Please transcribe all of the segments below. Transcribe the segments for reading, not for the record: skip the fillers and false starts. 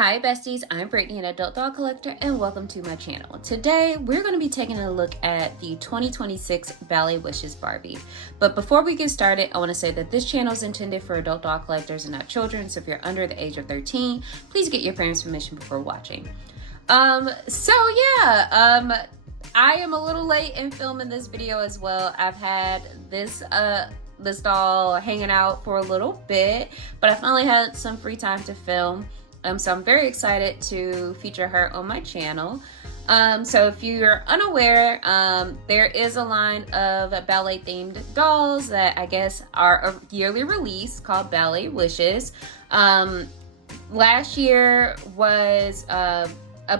Hi besties, I'm Brittany, an adult doll collector, and welcome to my channel. Today, we're going to be taking a look at the 2026 Ballet Wishes Barbie. But before we get started, I want to say that this channel is intended for adult doll collectors and not children, so if you're under the age of 13, please get your parents' permission before watching. I am a little late in filming this video as well. I've had this doll hanging out for a little bit, but I finally had some free time to film. So I'm very excited to feature her on my channel. So if you're unaware, there is a line of ballet themed dolls that I guess are a yearly release called Ballet Wishes. Last year was a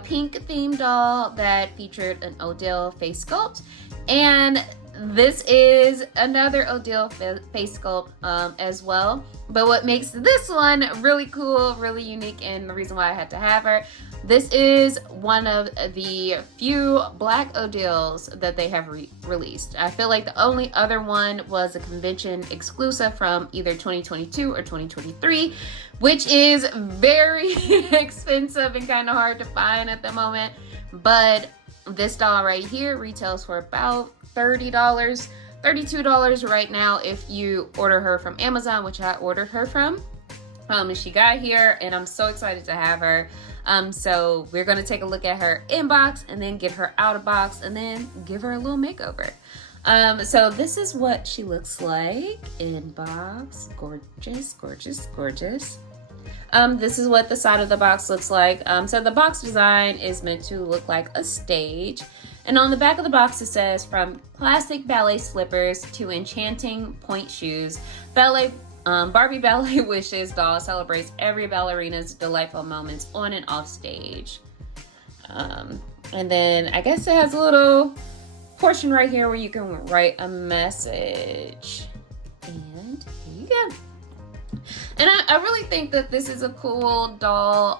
pink themed doll that featured an Odile face sculpt, and this is another Odile face sculpt as well. But what makes this one really cool, really unique, and the reason why I had to have her, this is one of the few black Odiles that they have released. I feel like the only other one was a convention exclusive from either 2022 or 2023, which is very expensive and kind of hard to find at the moment. But this doll right here retails for about $30, $32 right now if you order her from Amazon, which I ordered her from. And she got here and I'm so excited to have her. So we're going to take a look at her in box and then get her out of box and then give her a little makeover. So this is what she looks like in box. Gorgeous, gorgeous, gorgeous. This is what the side of the box looks like. So the box design is meant to look like a stage. And on the back of the box it says, from plastic ballet slippers to enchanting point shoes, Barbie Ballet Wishes doll celebrates every ballerina's delightful moments on and off stage. And then I guess it has a little portion right here where you can write a message. And here you go. And I really think that this is a cool doll.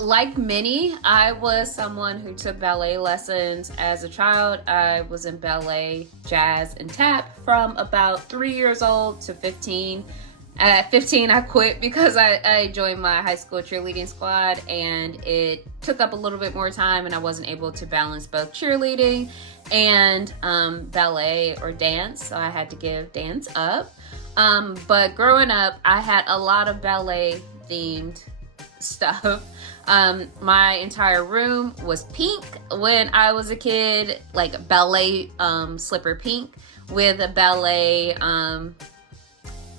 Like many, I was someone who took ballet lessons as a child. I was in ballet, jazz, and tap from about 3 years old to 15. At 15, I quit because I joined my high school cheerleading squad, and it took up a little bit more time, and I wasn't able to balance both cheerleading and ballet or dance, so I had to give dance up. But growing up, I had a lot of ballet themed stuff. My entire room was pink when I was a kid, like ballet slipper pink with a ballet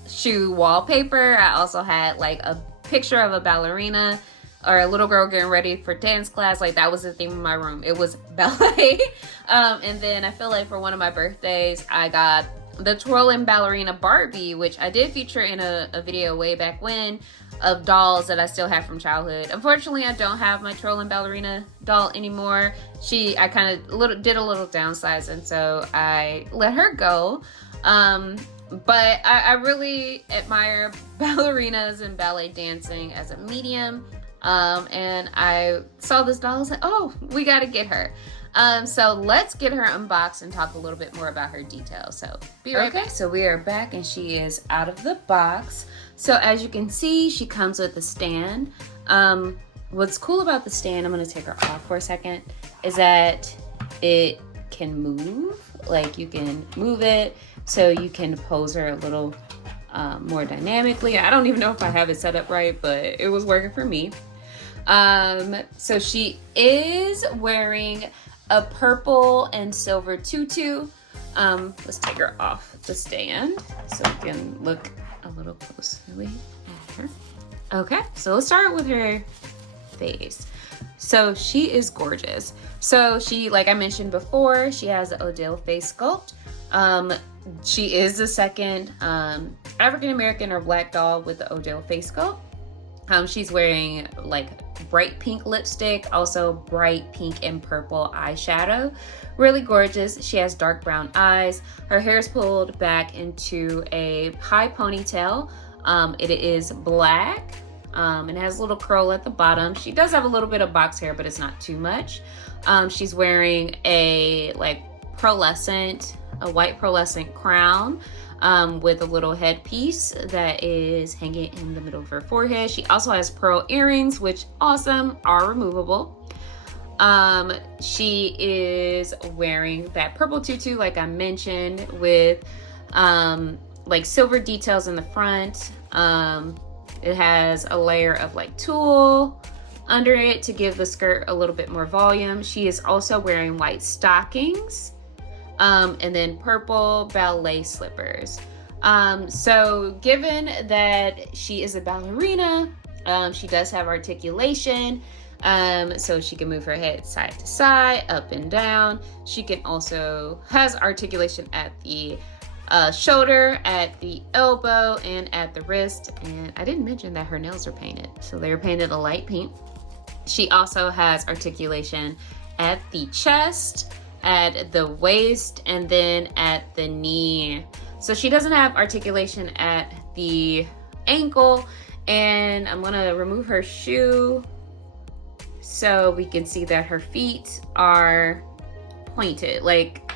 shoe wallpaper. I also had like a picture of a ballerina or a little girl getting ready for dance class. Like that was the theme of my room. It was ballet. And then I feel like for one of my birthdays, I got the twirling ballerina Barbie, which I did feature in a video way back when, of dolls that I still have from childhood. Unfortunately, I don't have my twirling ballerina doll anymore. I kind of did a little downsizing, so I let her go. But I really admire ballerinas and ballet dancing as a medium. And I saw this doll, I was like, oh, we gotta get her. So let's get her unboxed and talk a little bit more about her details. So be right back. So we are back and she is out of the box. So as you can see, she comes with a stand. What's cool about the stand, I'm gonna take her off for a second, is that it can move. Like you can move it so you can pose her a little more dynamically. I don't even know if I have it set up right, but it was working for me. So she is wearing a purple and silver tutu. Let's take her off the stand so we can look a little closely at her. Okay, so let's start with her face. So she is gorgeous. So she, like I mentioned before, she has the Odile face sculpt. She is the second African-American or black doll with the Odile face sculpt. She's wearing like bright pink lipstick, also bright pink and purple eyeshadow. Really gorgeous. She has dark brown eyes. Her hair is pulled back into a high ponytail. It is black. It has a little curl at the bottom. She does have a little bit of box hair, but it's not too much. She's wearing a white pearlescent crown. with a little headpiece that is hanging in the middle of her forehead. She also has pearl earrings, which awesome, are removable. She is wearing that purple tutu, like I mentioned, with like silver details in the front. It has a layer of like tulle under it to give the skirt a little bit more volume. She is also wearing white stockings, and then purple ballet slippers. So given that she is a ballerina, she does have articulation. So she can move her head side to side, up and down. She can also has articulation at the shoulder, at the elbow, and at the wrist. And I didn't mention that her nails are painted, so they're painted a light pink. She also has articulation at the chest, at the waist, and then at the knee. So she doesn't have articulation at the ankle. And I'm gonna remove her shoe so we can see that her feet are pointed, like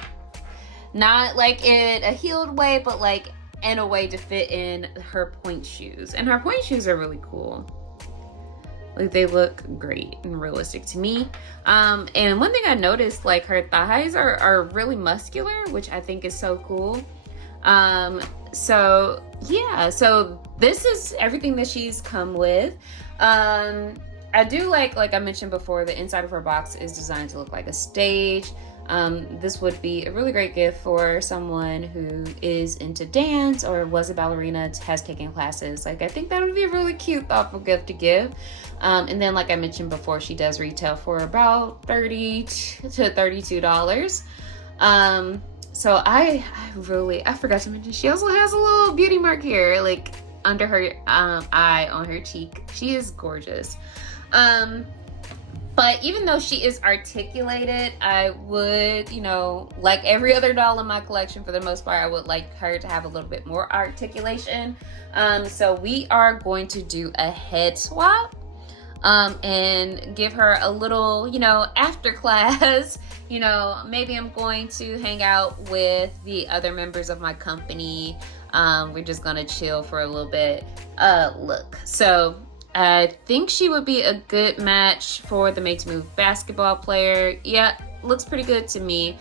not like in a heeled way, but like in a way to fit in her point shoes. And her point shoes are really cool. Like they look great and realistic to me. And one thing I noticed, like her thighs are really muscular, which I think is so cool. So yeah, so this is everything that she's come with. I do like I mentioned before, the inside of her box is designed to look like a stage. This would be a really great gift for someone who is into dance or was a ballerina, has taken classes. Like, I think that would be a really cute, thoughtful gift to give. And then, like I mentioned before, she does retail for about $30 to $32. So I forgot to mention, she also has a little beauty mark here, like under her eye on her cheek. She is gorgeous. But even though she is articulated, I would, like every other doll in my collection, for the most part, I would like her to have a little bit more articulation. So we are going to do a head swap, and give her a little, after class. Maybe I'm going to hang out with the other members of my company. We're just gonna chill for a little bit. Look, so I think she would be a good match for the Made to Move basketball player. Yeah, looks pretty good to me.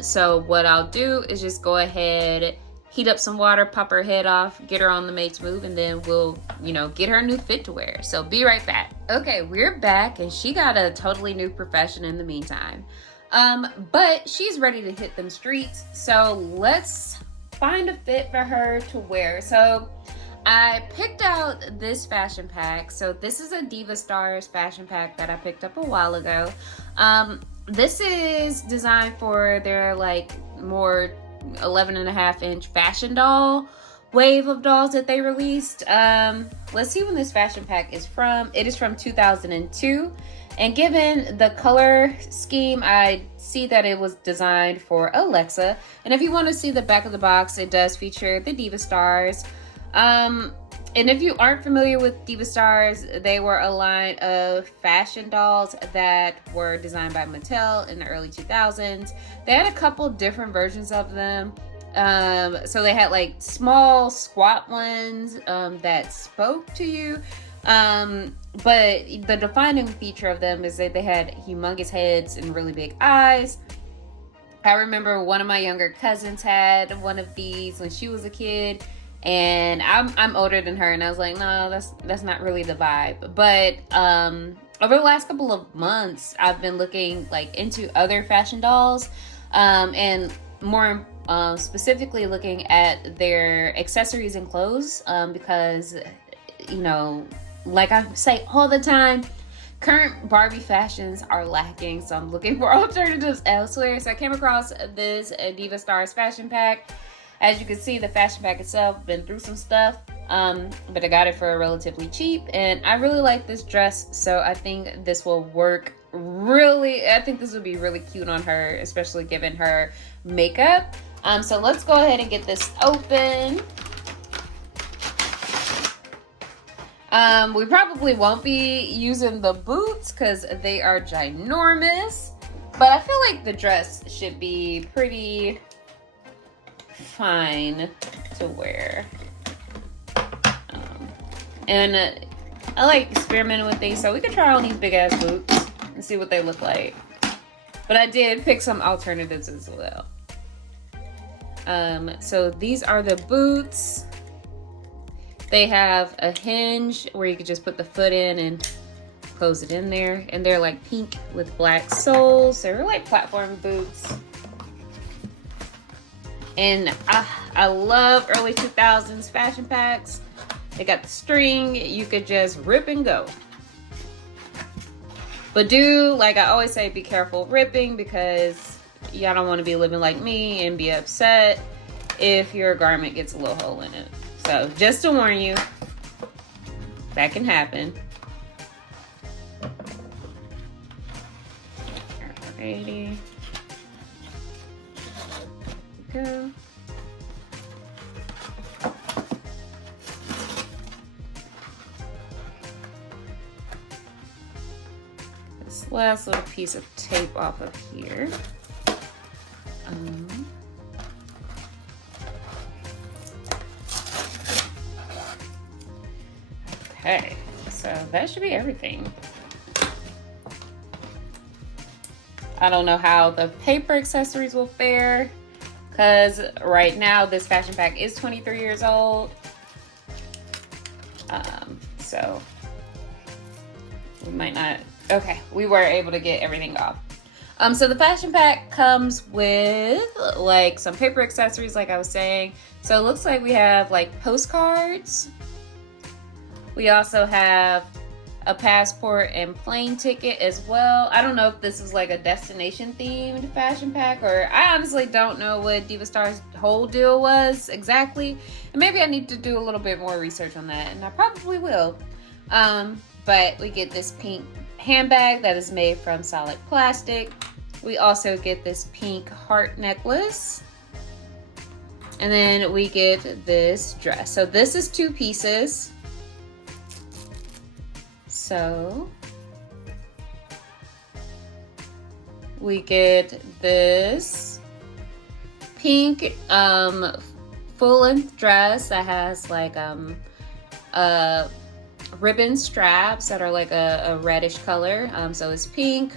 So what I'll do is just go ahead, heat up some water, pop her head off, get her on the Made to Move, and then we'll, get her a new fit to wear. So be right back. Okay, we're back, and she got a totally new profession in the meantime. But she's ready to hit them streets. So let's find a fit for her to wear. So I picked out this fashion pack. So this is a Diva Stars fashion pack that I picked up a while ago. This is designed for their more 11.5-inch fashion doll wave of dolls that they released. Let's see when this fashion pack is from. It is from 2002. And given the color scheme, I see that it was designed for Alexa. And if you want to see the back of the box, it does feature the Diva Stars. And if you aren't familiar with Diva Stars, they were a line of fashion dolls that were designed by Mattel in the early 2000s. They had a couple different versions of them. So they had small squat ones that spoke to you. But the defining feature of them is that they had humongous heads and really big eyes. I remember one of my younger cousins had one of these when she was a kid. And I'm older than her, and I was like, no, that's not really the vibe. But over the last couple of months, I've been looking into other fashion dolls, and more specifically looking at their accessories and clothes, because like I say all the time, current Barbie fashions are lacking. So I'm looking for alternatives elsewhere. So I came across this Diva Stars fashion pack. As you can see, the fashion pack itself been through some stuff, but I got it for relatively cheap, and I really like this dress, so I think this will work I think this would be really cute on her, especially given her makeup. So let's go ahead and get this open. We probably won't be using the boots because they are ginormous, but I feel like the dress should be pretty fine to wear. And I like experimenting with things, so we could try on these big ass boots and see what they look like. But I did pick some alternatives as well. So these are the boots. They have a hinge where you could just put the foot in and close it in there. And they're like pink with black soles. They're like platform boots. And I love early 2000s fashion packs. They got the string. You could just rip and go. But do, like I always say, be careful ripping, because y'all don't want to be living like me and be upset if your garment gets a little hole in it. So just to warn you, that can happen. Alrighty. Go. This last little piece of tape off of here. Okay, so that should be everything. I don't know how the paper accessories will fare, because right now this fashion pack is 23 years old. So we might not. Okay, we were able to get everything off. So the fashion pack comes with like some paper accessories, like I was saying. So it looks like we have like postcards. We also have a passport and plane ticket as well. I don't know if this is like a destination themed fashion pack, or I honestly don't know what Diva Star's whole deal was exactly. And maybe I need to do a little bit more research on that, and I probably will. But we get this pink handbag that is made from solid plastic. We also get this pink heart necklace. And then we get this dress. So this is 2 pieces. So we get this pink full-length dress that has like ribbon straps that are like a reddish color. So it's pink,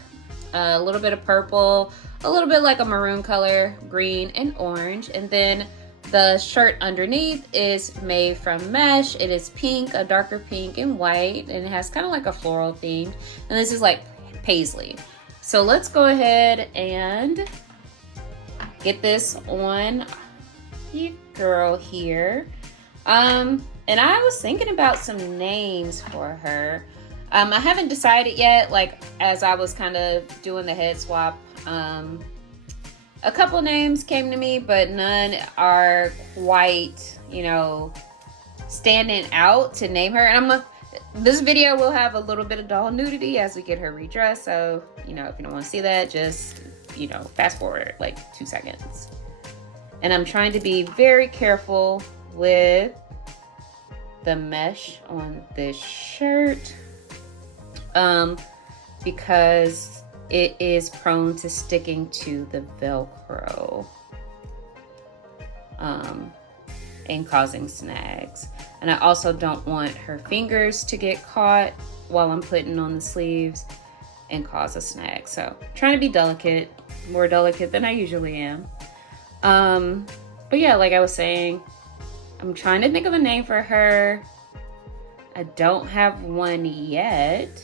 a little bit of purple, a little bit like a maroon color, green and orange. And then the shirt underneath is made from mesh. It is pink, a darker pink and white, and it has kind of like a floral theme. And this is like paisley. So let's go ahead and get this on your girl here. And I was thinking about some names for her. I haven't decided yet, like as I was kind of doing the head swap. A couple names came to me, but none are quite, you know, standing out to name her. And this video will have a little bit of doll nudity as we get her redressed. So, you know, if you don't want to see that, just, you know, fast forward like 2 seconds. And I'm trying to be very careful with the mesh on this shirt, because it is prone to sticking to the Velcro and causing snags. And I also don't want her fingers to get caught while I'm putting on the sleeves and cause a snag. So trying to be delicate, more delicate than I usually am. But yeah, like I was saying, I'm trying to think of a name for her. I don't have one yet.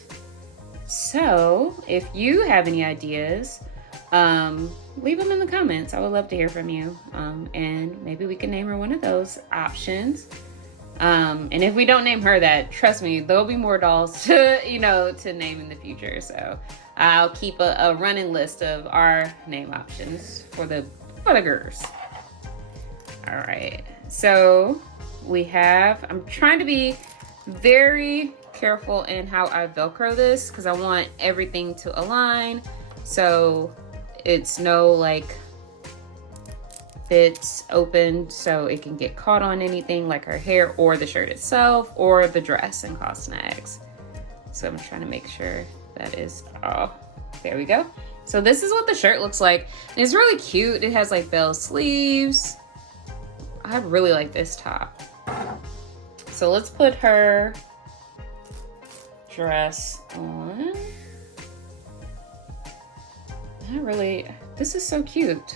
So if you have any ideas, leave them in the comments. I would love to hear from you. And maybe we can name her one of those options. And if we don't name her that, trust me, there'll be more dolls to, you know, to name in the future. So I'll keep a running list of our name options for the girls. All right. So we have, I'm trying to be very careful in how I Velcro this, because I want everything to align so it's no like bits open so it can get caught on anything like her hair or the shirt itself or the dress and cause snags. So I'm trying to make sure that is all. There we go. So this is what the shirt looks like. And it's really cute. It has like bell sleeves. I really like this top. So let's put her dress on. This is so cute.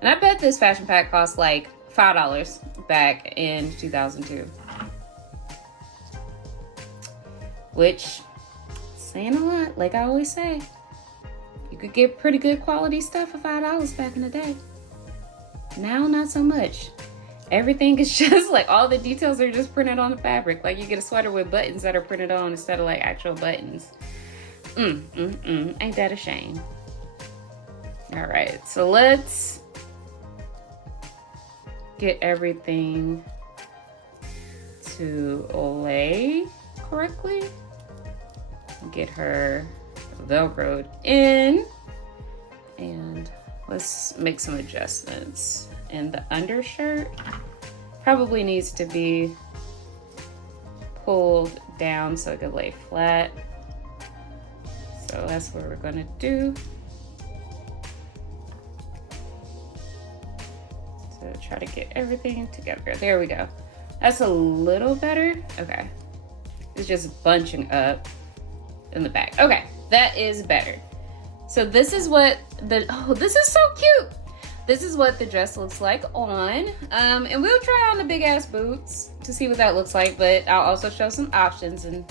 And I bet this fashion pack cost like $5 back in 2002. Which, saying a lot, like I always say, you could get pretty good quality stuff for $5 back in the day. Now, not so much. Everything is just like, all the details are just printed on the fabric. Like you get a sweater with buttons that are printed on instead of like actual buttons. Ain't that a shame? All right, so let's get everything to lay correctly. Get her velcroed in, and let's make some adjustments. And the undershirt probably needs to be pulled down so it can lay flat. So that's what we're gonna do. So try to get everything together. There we go. That's a little better. Okay. It's just bunching up in the back. Okay, that is better. So this is what this is so cute. This is what the dress looks like on. And we'll try on the big ass boots to see what that looks like, but I'll also show some options and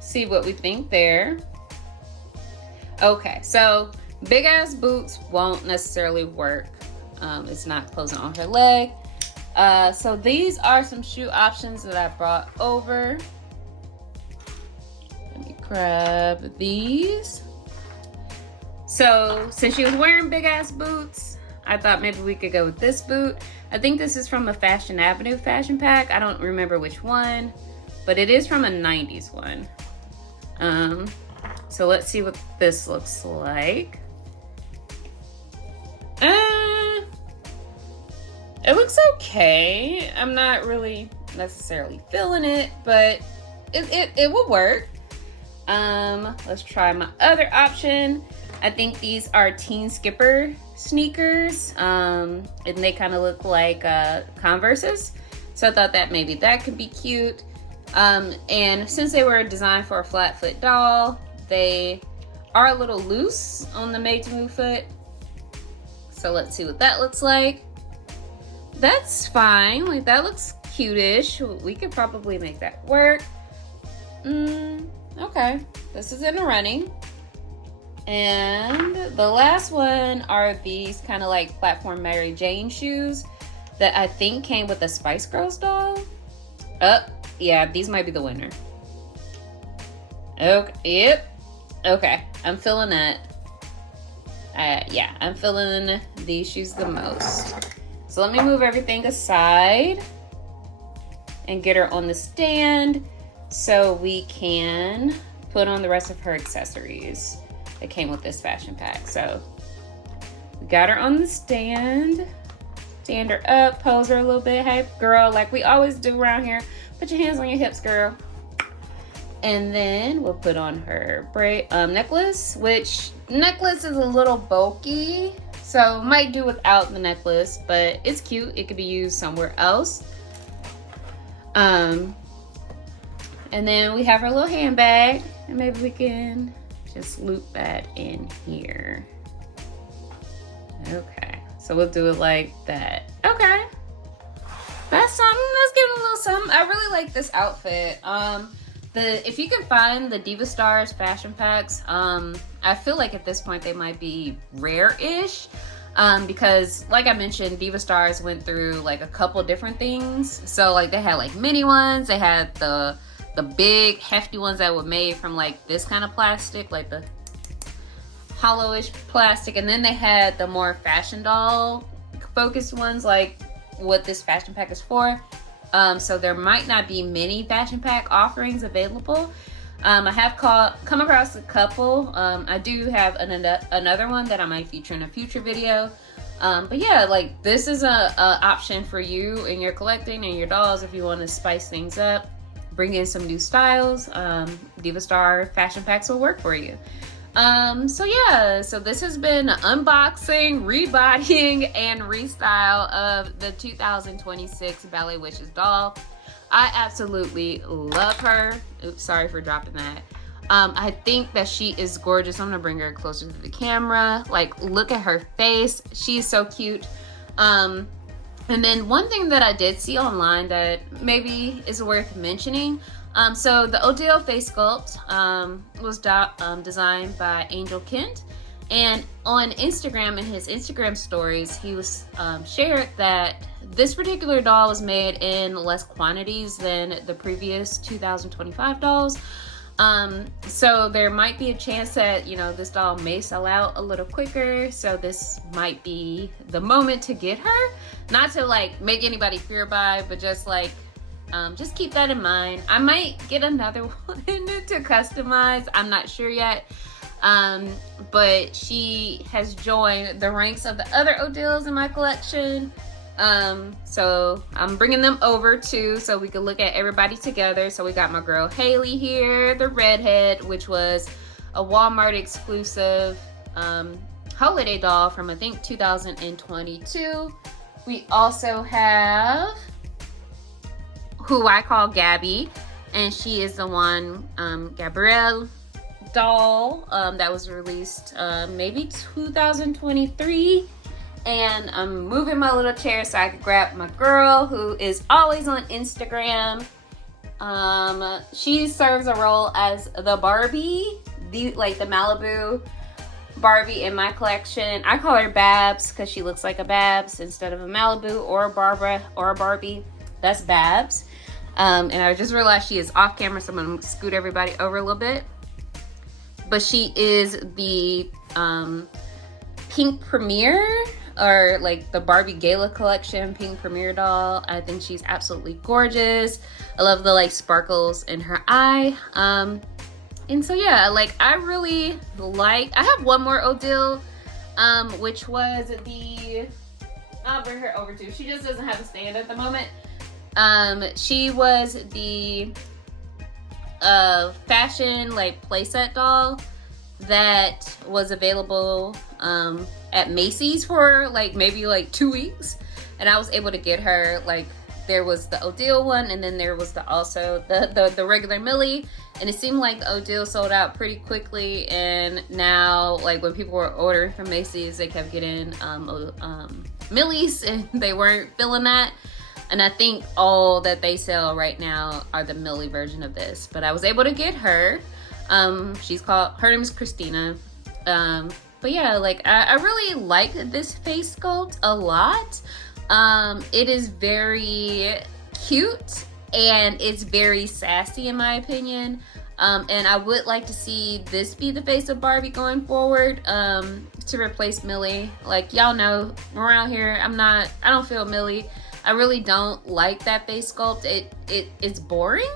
see what we think there. Okay, so big ass boots won't necessarily work. It's not closing on her leg. So these are some shoe options that I brought over. Let me grab these. So since she was wearing big ass boots, I thought maybe we could go with this boot. I think this is from a Fashion Avenue fashion pack. I don't remember which one, but it is from a 90s one. So let's see what this looks like. It looks okay. I'm not really necessarily feeling it, but it will work. Let's try my other option. I think these are Teen Skipper sneakers, and they kind of look like Converses. So I thought that maybe that could be cute. And since they were designed for a flat foot doll, they are a little loose on the Made to Move foot. So let's see what that looks like. That's fine. Like, that looks cute-ish. We could probably make that work. Okay. This is in the running. And the last one are these kind of like platform Mary Jane shoes that I think came with a Spice Girls doll. Yeah, these might be the winner. Okay, yep. Okay, I'm feeling that. Yeah, I'm feeling these shoes the most. So let me move everything aside and get her on the stand so we can put on the rest of her accessories that came with this fashion pack. So we got her on the stand. Stand her up, pose her a little bit. Hey, girl, like we always do around here. Put your hands on your hips, girl. And then we'll put on her necklace, which necklace is a little bulky. So might do without the necklace, but it's cute. It could be used somewhere else. And then we have our little handbag, and maybe we can just loop that in here. Okay, so we'll do it like that. Okay, that's something. Let's give it a little something. I really like this outfit. If you can find the Diva Stars fashion packs, I feel like at this point they might be rare-ish, because like I mentioned, Diva Stars went through like a couple different things. So like they had like mini ones, they had the big hefty ones that were made from like this kind of plastic, like the hollowish plastic, and then they had the more fashion doll focused ones, like what this fashion pack is for. So there might not be many fashion pack offerings available. I have come across a couple. I do have another one that I might feature in a future video. But yeah, like this is a option for you in your collecting and your dolls if you want to spice things up, bring in some new styles. Diva Star fashion packs will work for you. So yeah, so this has been unboxing, rebodying, and restyle of the 2026 Ballet Witches doll. I absolutely love her. Oops, sorry for dropping that. I think that she is gorgeous. I'm gonna bring her closer to the camera. Like, look at her face. She's so cute. And then one thing that I did see online that maybe is worth mentioning. So the Odile face sculpt was designed by Angel Kent. And on Instagram, in his Instagram stories, he was shared that this particular doll was made in less quantities than the previous 2025 dolls. So there might be a chance that, you know, this doll may sell out a little quicker. So this might be the moment to get her. Not to like make anybody fear buy, but just like, just keep that in mind. I might get another one to customize. I'm not sure yet. But she has joined the ranks of the other Odiles in my collection. So I'm bringing them over too, so we can look at everybody together. So we got my girl Haley here, the redhead, which was a Walmart exclusive holiday doll from I think 2022. We also have who I call Gabby, and she is the one Gabrielle doll that was released maybe 2023. And I'm moving my little chair so I can grab my girl who is always on Instagram. She serves a role as the Barbie, the Malibu Barbie in my collection. I call her Babs because she looks like a Babs instead of a Malibu or a Barbara or a Barbie. That's Babs. And I just realized she is off camera, so I'm gonna scoot everybody over a little bit. But she is the Pink Premiere, or like the Barbie Gala collection Pink Premiere doll. I think she's absolutely gorgeous. I love the like sparkles in her eye. And so yeah, like I really like, I have one more Odile, which was the, I'll bring her over too. She just doesn't have a stand at the moment. She was the fashion like playset doll that was available at Macy's for like maybe like 2 weeks, and I was able to get her. Like there was the Odile one, and then there was also the regular Millie, and it seemed like the Odile sold out pretty quickly. And now like when people were ordering from Macy's, they kept getting Millies, and they weren't feeling that. And I think all that they sell right now are the Millie version of this, but I was able to get her. Her name is Christina. But yeah, like I really like this face sculpt a lot. It is very cute and it's very sassy in my opinion. And I would like to see this be the face of Barbie going forward, to replace Millie. Like y'all know, around here, I don't feel Millie. I really don't like that face sculpt. It's boring.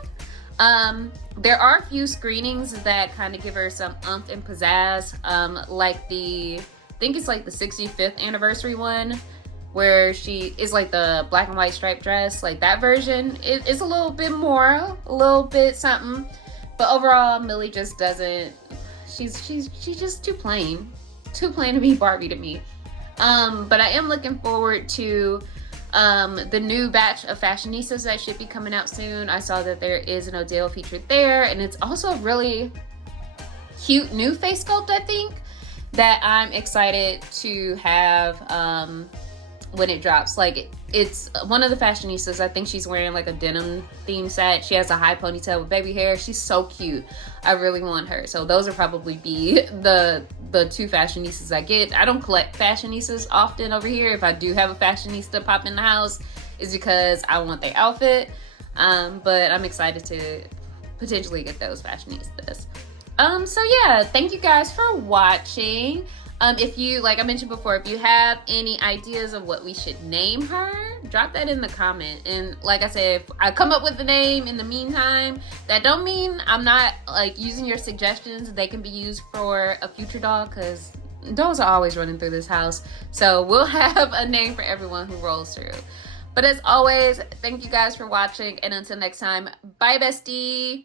There are a few screenings that kind of give her some oomph and pizzazz, like I think it's like the 65th anniversary one, where she is like the black and white striped dress. Like that version is a little bit more, a little bit something, but overall Millie just doesn't, she's just too plain to be Barbie to me. But I am looking forward to the new batch of fashionistas that should be coming out soon. I saw that there is an Odile featured there, and it's also a really cute new face sculpt, I think, that I'm excited to have when it drops. Like it's one of the fashionistas, I think she's wearing like a denim theme set. She has a high ponytail with baby hair. She's so cute. I really want her. So those will probably be the two fashionistas I get. I don't collect fashionistas often over here. If I do have a fashionista pop in the house, it's because I want their outfit. But I'm excited to potentially get those fashionistas. So yeah, thank you guys for watching. If you, like I mentioned before, if you have any ideas of what we should name her, drop that in the comment. And like I said, if I come up with the name in the meantime, that don't mean I'm not like using your suggestions. They can be used for a future doll, because dolls are always running through this house. So we'll have a name for everyone who rolls through. But as always, thank you guys for watching, and until next time, bye bestie.